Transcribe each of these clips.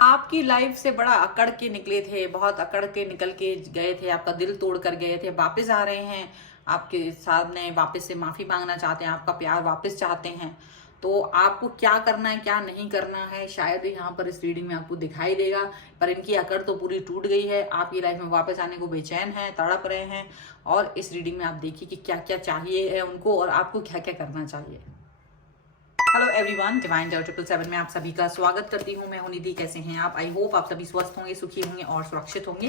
आपकी लाइफ से बड़ा अकड़ के निकले थे, बहुत अकड़ के निकल के गए थे, आपका दिल तोड़ कर गए थे, वापस आ रहे हैं, आपके सामने वापस से माफी मांगना चाहते हैं, आपका प्यार वापस चाहते हैं। तो आपको क्या करना है क्या नहीं करना है शायद यहाँ पर इस रीडिंग में आपको दिखाई देगा। पर इनकी अकड़ तो पूरी टूट गई है, आपकी लाइफ में वापस आने को बेचैन है, तड़प रहे हैं। और इस रीडिंग में आप देखिए कि क्या क्या चाहिए है उनको और आपको क्या क्या करना चाहिए। हेलो एवरीवन, डिवाइन टारot 777 में आप सभी का स्वागत करती हूँ। मैं हूं निधि। कैसे हैं आप? आई होप आप सभी स्वस्थ होंगे, सुखी होंगे और सुरक्षित होंगे।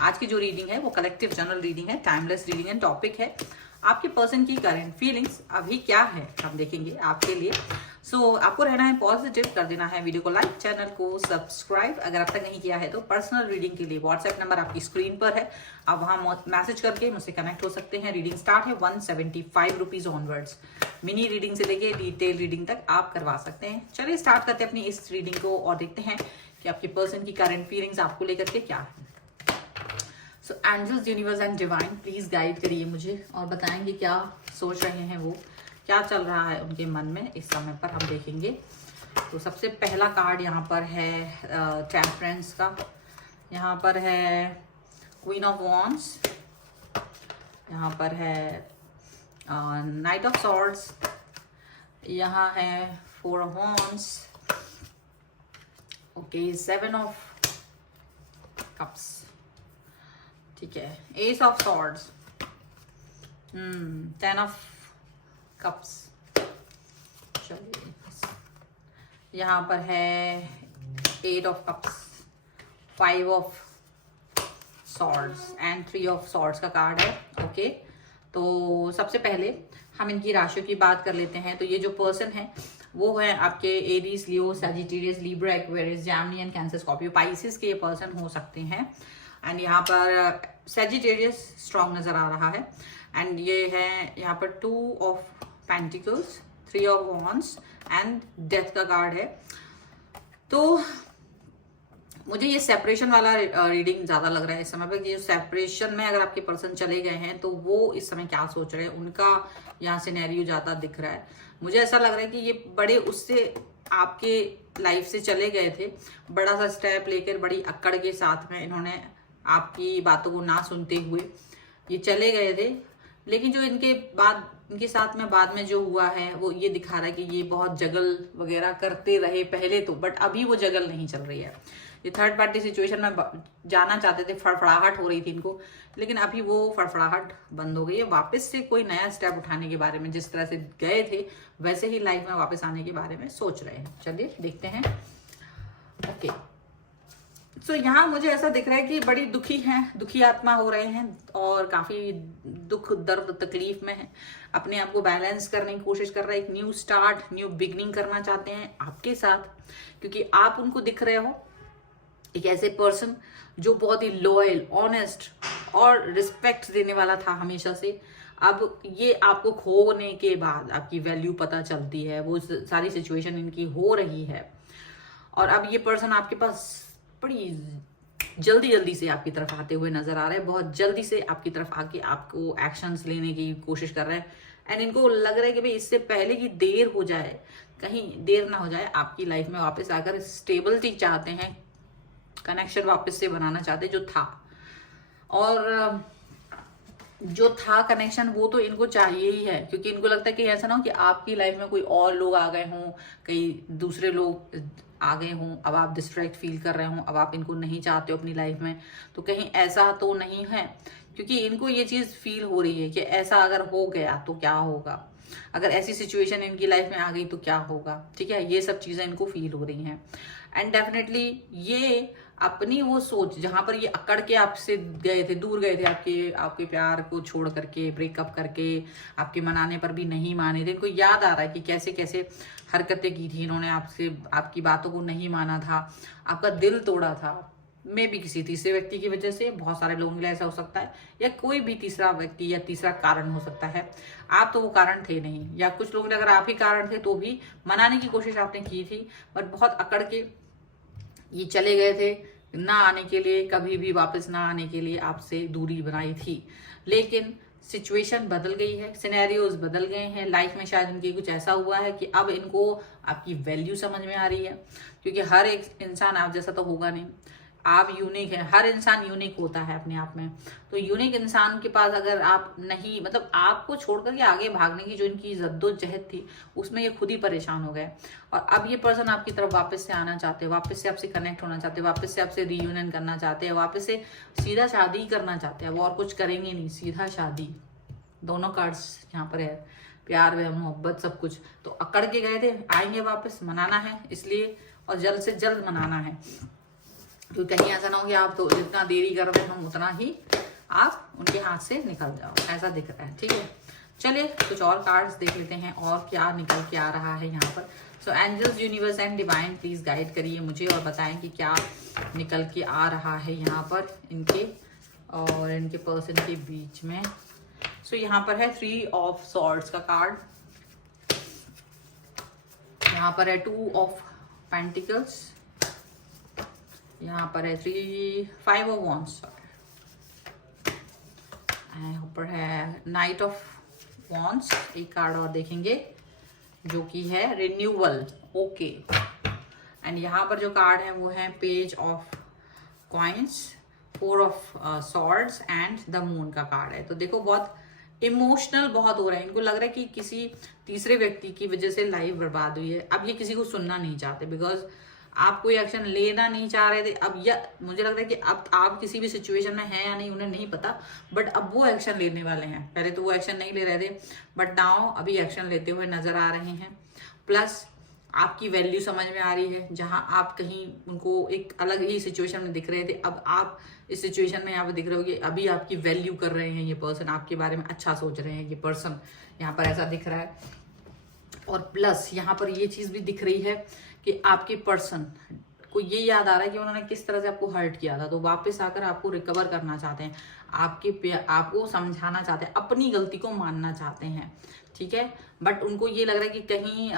आज की जो रीडिंग है वो कलेक्टिव जनरल रीडिंग है, टाइमलेस रीडिंग है। टॉपिक है आपके पर्सन की करंट फीलिंग्स अभी क्या है, हम देखेंगे आपके लिए। आपको रहना है पॉजिटिव, कर देना है वीडियो को लाइक, चैनल को सब्सक्राइब अगर अब तक नहीं किया है तो। पर्सनल रीडिंग के लिए व्हाट्सएप नंबर आपकी स्क्रीन पर है, आप वहां मैसेज करके मुझसे कनेक्ट हो सकते हैं। रीडिंग स्टार्ट है 175 रुपीज ऑनवर्ड्स। मिनी रीडिंग से लेके डिटेल रीडिंग तक आप करवा सकते हैं। चलिए स्टार्ट करते हैं अपनी इस रीडिंग को और देखते हैं कि आपके पर्सन की करंट फीलिंग्स आपको लेकर के क्या है। So angels, universe and divine please guide करिए मुझे और बताएंगे क्या सोच रहे हैं वो, क्या चल रहा है उनके मन में इस समय पर, हम देखेंगे। तो सबसे पहला कार्ड यहाँ पर है टेम्परेंस का, यहाँ पर है क्वीन ऑफ वॉन्ड्स, यहाँ पर है नाइट ऑफ सॉर्ड्स, यहाँ है 4 of wands, okay 7 of cups, ठीक है, S of swords, 10 of cups, चलिए यहाँ पर है 8 of cups, 5 of swords and 3 of swords का कार्ड है। ओके तो सबसे पहले हम इनकी राशियों की बात कर लेते हैं। तो ये जो पर्सन है वो है आपके Aries, Leo, Sagittarius, Libra, Aquarius, Gemini and cancer, Scorpio, Pisces के ये पर्सन हो सकते हैं। एंड यहाँ पर सैजिटेरियस स्ट्रॉन्ग नजर आ रहा है। एंड ये है यहाँ पर 2 of pentacles, 3 of wands and death का कार्ड है। तो मुझे ये सेपरेशन वाला रीडिंग ज्यादा लग रहा है इस समय पे, कि जो सेपरेशन में अगर आपके पर्सन चले गए हैं तो वो इस समय क्या सोच रहे हैं, उनका यहाँ सिनेरियो ज्यादा दिख रहा है। मुझे ऐसा लग रहा है कि ये बड़े उससे आपके लाइफ से चले गए थे, बड़ा सा स्टेप लेकर, बड़ी अक्कड़ के साथ में इन्होंने आपकी बातों को ना सुनते हुए ये चले गए थे। लेकिन जो इनके साथ में बाद में जो हुआ है वो ये दिखा रहा है कि ये बहुत जगल वगैरह करते रहे पहले तो, बट अभी वो जगल नहीं चल रही है। ये थर्ड पार्टी सिचुएशन में जाना चाहते थे, फड़फड़ाहट हो रही थी इनको, लेकिन अभी वो फड़फड़ाहट बंद हो गई है। वापस से कोई नया स्टेप उठाने के बारे में, जिस तरह से गए थे वैसे ही लाइफ में वापस आने के बारे में सोच रहे हैं। चलिए देखते हैं। ओके तो यहाँ मुझे ऐसा दिख रहा है कि बड़ी दुखी हैं, दुखी आत्मा हो रहे हैं और काफी दुख दर्द तकलीफ में है। अपने आप को बैलेंस करने की कोशिश कर रहे हैं, एक न्यू स्टार्ट, न्यू बिगनिंग करना चाहते हैं आपके साथ, क्योंकि आप उनको दिख रहे हो एक ऐसे पर्सन जो बहुत ही लॉयल, ऑनेस्ट और रिस्पेक्ट देने वाला था हमेशा से। अब ये आपको खोने के बाद आपकी वैल्यू पता चलती है, वो सारी सिचुएशन इनकी हो रही है और अब ये पर्सन आपके पास बड़ी जल्दी जल्दी से आपकी तरफ आते हुए नजर आ रहे हैं, बहुत जल्दी से आपकी तरफ आके आपको एक्शंस लेने की कोशिश कर रहे हैं। एंड इनको लग रहा है कि भाई इससे पहले कि देर हो जाए, कहीं देर ना हो जाए, आपकी लाइफ में वापस आकर स्टेबिलिटी चाहते हैं, कनेक्शन वापस से बनाना चाहते जो था, और जो था कनेक्शन वो तो इनको चाहिए ही है, क्योंकि इनको लगता है कि ऐसा ना हो कि आपकी लाइफ में कोई और लोग आ गए हों, कई दूसरे लोग आ गए हों, अब आप डिस्ट्रैक्ट फील कर रहे हो, अब आप इनको नहीं चाहते हो अपनी लाइफ में। तो कहीं ऐसा तो नहीं है, क्योंकि इनको ये चीज फील हो रही है कि ऐसा अगर हो गया तो क्या होगा, अगर ऐसी सिचुएशन इनकी लाइफ में आ गई तो क्या होगा। ठीक है, ये सब चीजें इनको फील हो रही हैं। एंड डेफिनेटली ये अपनी वो सोच, जहां पर ये अकड़ के आपसे गए थे, दूर गए थे, आपके प्यार को छोड़ करके, ब्रेकअप करके, आपके मनाने पर भी नहीं माने थे। इनको याद आ रहा है कि कैसे कैसे हरकतें की थी इन्होंने आपसे, आपकी बातों को नहीं माना था, आपका दिल तोड़ा था, मे भी किसी तीसरे व्यक्ति की वजह से। बहुत सारे लोगों के लिए ऐसा हो सकता है, या कोई भी तीसरा व्यक्ति या तीसरा कारण हो सकता है। आप तो वो कारण थे नहीं, या कुछ लोगों ने अगर आप ही कारण थे तो भी मनाने की कोशिश आपने की थी, बट बहुत अकड़ के ये चले गए थे, ना आने के लिए, कभी भी वापस ना आने के लिए आपसे दूरी बनाई थी। लेकिन सिचुएशन बदल गई है, सिनेरियोज बदल गए हैं लाइफ में। शायद इनके कुछ ऐसा हुआ है कि अब इनको आपकी वैल्यू समझ में आ रही है। क्योंकि हर एक इंसान आप जैसा तो होगा नहीं, आप यूनिक है, हर इंसान यूनिक होता है अपने आप में। तो यूनिक इंसान के पास अगर आप नहीं, मतलब आपको छोड़ करके आगे भागने की जो इनकी जद्दोजहद थी उसमें ये खुद ही परेशान हो गए, और अब ये पर्सन आपकी तरफ वापस से आना चाहते हैं, वापस से आपसे कनेक्ट होना चाहते हैं, वापस से आपसे रीयूनियन करना चाहते हैं, वापस से सीधा शादी करना चाहते हैं। वो और कुछ करेंगे नहीं, सीधा शादी। दोनों कार्ड्स यहाँ पर है, प्यार व मोहब्बत सब कुछ। तो अकड़ के गए थे, आएंगे वापस, मनाना है इसलिए, और जल्द से जल्द मनाना है, क्योंकि कहीं ऐसा ना हो कि आप तो जितना देरी कर रहे हम उतना ही आप उनके हाथ से निकल जाओ, ऐसा दिख रहा है। ठीक है, चलिए कुछ और कार्ड्स देख लेते हैं और क्या निकल के आ रहा है यहाँ पर। So angels, universe and divine please guide करिए मुझे और बताएं कि क्या निकल के आ रहा है यहाँ पर इनके और इनके पर्सन के बीच में। सो यहाँ पर है 3 ऑफ सॉर्ड्स का कार्ड, यहाँ पर है 2 ऑफ पेंटिकल्स, यहाँ पर है 5 ऑफ वॉन्ड्स, यहाँ पर है नाइट ऑफ वॉन्ड्स। एक कार्ड और देखेंगे जो कि है रिन्यूअल, ओके। एंड यहाँ पर जो कार्ड है वो है page of coins, 4 of swords and the moon का कार्ड है। तो देखो बहुत इमोशनल बहुत हो रहा है, इनको लग रहा है कि किसी तीसरे व्यक्ति की वजह से लाइफ बर्बाद हुई है। अब ये किसी को सुनना नहीं चाहते, बिकॉज आप कोई एक्शन लेना नहीं चाह रहे थे। अब या मुझे लग रहा है कि अब आप किसी भी सिचुएशन में हैं या नहीं उन्हें नहीं पता, बट अब वो एक्शन लेने वाले हैं। पहले तो वो एक्शन नहीं ले रहे थे, बट नाउ अभी एक्शन लेते हुए नजर आ रहे हैं। प्लस आपकी वैल्यू समझ में आ रही है, जहां आप कहीं उनको एक अलग ही सिचुएशन में दिख रहे थे, अब आप इस सिचुएशन में यहाँ पे दिख रहे हो कि अभी आपकी वैल्यू कर रहे हैं ये पर्सन, आपके बारे में अच्छा सोच रहे हैं ये पर्सन, यहाँ पर ऐसा दिख रहा है। और प्लस यहाँ पर ये चीज भी दिख रही है कि आपके पर्सन को ये याद आ रहा है कि उन्होंने किस तरह से आपको हर्ट किया था, तो वापस आकर आपको रिकवर करना चाहते हैं, आपको समझाना चाहते हैं, अपनी गलती को मानना चाहते हैं। ठीक है, बट उनको ये लग रहा है कि कहीं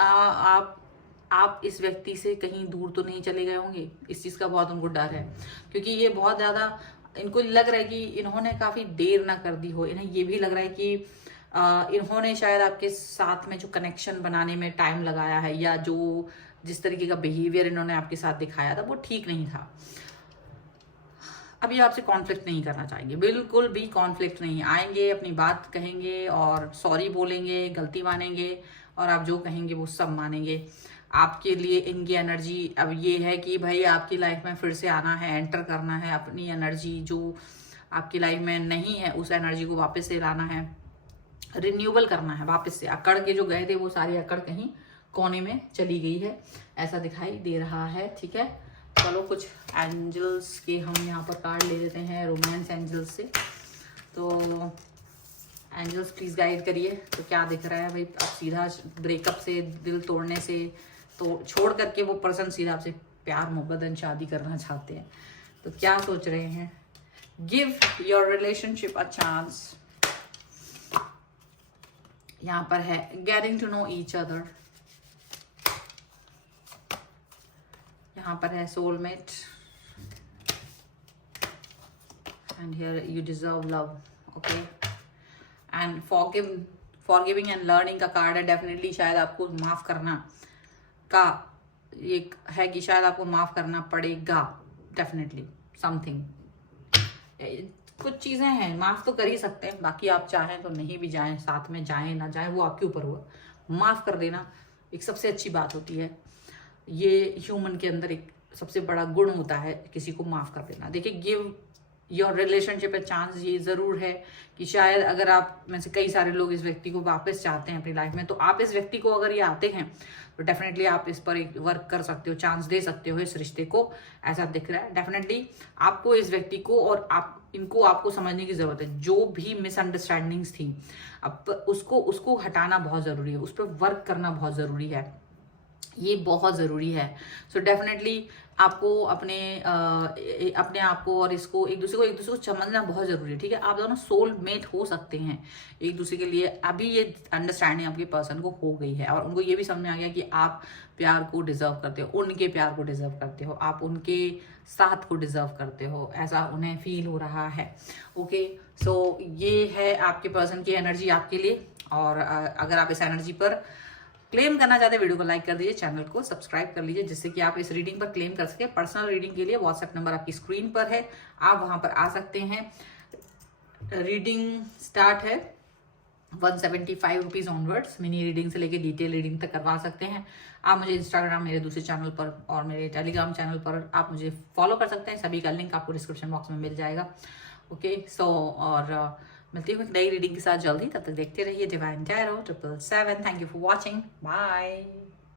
आप इस व्यक्ति से कहीं दूर तो नहीं चले गए होंगे, इस चीज का बहुत उनको डर है, क्योंकि ये बहुत ज्यादा इनको लग रहा है कि इन्होंने काफी देर ना कर दी हो। इन्हें ये भी लग रहा है कि इन्होंने शायद आपके साथ में जो कनेक्शन बनाने में टाइम लगाया है, या जो जिस तरीके का बिहेवियर इन्होंने आपके साथ दिखाया था वो ठीक नहीं था। अब ये आपसे कॉन्फ्लिक्ट नहीं करना चाहेंगे, बिल्कुल भी कॉन्फ्लिक्ट नहीं। आएंगे, अपनी बात कहेंगे और सॉरी बोलेंगे, गलती मानेंगे, और आप जो कहेंगे वो सब मानेंगे। आपके लिए इनकी एनर्जी अब ये है कि भाई आपकी लाइफ में फिर से आना है, एंटर करना है, अपनी एनर्जी जो आपकी लाइफ में नहीं है उस एनर्जी को वापस से लाना है, रिन्यूअल करना है वापस से। अकड़ के जो गए थे वो सारी अकड़ कहीं कोने में चली गई है, ऐसा दिखाई दे रहा है। ठीक है, चलो कुछ एंजल्स के हम यहाँ पर कार्ड ले लेते हैं, रोमांस एंजल्स से। तो एंजल्स प्लीज गाइड करिए, तो क्या दिख रहा है भाई? आप सीधा ब्रेकअप से, दिल तोड़ने से तो छोड़ करके वो पर्सन सीधा आपसे प्यार मोहब्बत एंड शादी करना चाहते हैं, तो क्या सोच रहे हैं? Give your relationship a chance. यहाँ पर है getting to know each other, यहाँ पर है soulmate, and here you deserve love, okay. And forgiving and learning का कार्ड है। डेफिनेटली शायद आपको माफ करना का एक है कि शायद आपको माफ करना पड़ेगा, डेफिनेटली समथिंग। कुछ चीजें हैं माफ तो कर ही सकते हैं, बाकी आप चाहें तो नहीं भी जाएं, साथ में जाएं ना जाएं वो आपके ऊपर हुआ। माफ कर देना एक सबसे अच्छी बात होती है, ये ह्यूमन के अंदर एक सबसे बड़ा गुण होता है, किसी को माफ कर देना। देखिए, give your relationship a chance, ये जरूर है कि शायद अगर आप में से कई सारे लोग इस व्यक्ति को वापस चाहते हैं अपनी लाइफ में, तो आप इस व्यक्ति को अगर ये आते हैं तो डेफिनेटली आप इस पर एक वर्क कर सकते हो, चांस दे सकते हो इस रिश्ते को, ऐसा दिख रहा है। डेफिनेटली आपको इस व्यक्ति को और आपको समझने की जरूरत है। जो भी मिसअंडरस्टैंडिंग्स थी अब उसको हटाना बहुत जरूरी है, उस पर वर्क करना बहुत जरूरी है, ये बहुत ज़रूरी है। सो डेफिनेटली आपको अपने आप को और इसको एक दूसरे को समझना बहुत ज़रूरी है। ठीक है, आप दोनों सोल मेट हो सकते हैं एक दूसरे के लिए। अभी ये अंडरस्टैंडिंग आपके पर्सन को हो गई है और उनको ये भी समझ में आ गया कि आप प्यार को डिजर्व करते हो, उनके प्यार को डिजर्व करते हो, आप उनके साथ को डिजर्व करते हो, ऐसा उन्हें फील हो रहा है। ओके, सो ये है आपके पर्सन की एनर्जी आपके लिए। और अगर आप इस एनर्जी पर क्लेम करना चाहते हैं वीडियो को लाइक कर दीजिए, चैनल को सब्सक्राइब कर लीजिए, जिससे कि आप इस रीडिंग पर क्लेम कर सके। पर्सनल रीडिंग के लिए व्हाट्सएप नंबर आपकी स्क्रीन पर है, आप वहां पर आ सकते हैं। रीडिंग स्टार्ट है 175 रुपीज़ ऑनवर्ड्स। मिनी रीडिंग से लेके डिटेल रीडिंग तक करवा सकते हैं। आप मुझे इंस्टाग्राम, मेरे दूसरे चैनल पर और मेरे टेलीग्राम चैनल पर आप मुझे फॉलो कर सकते हैं। सभी का लिंक आपको डिस्क्रिप्शन बॉक्स में मिल जाएगा। ओके सो और मिलती हूँ एक नई रीडिंग के साथ जल्दी। तब तक देखते रहिए divine tarot 777। Thank you for watching, bye.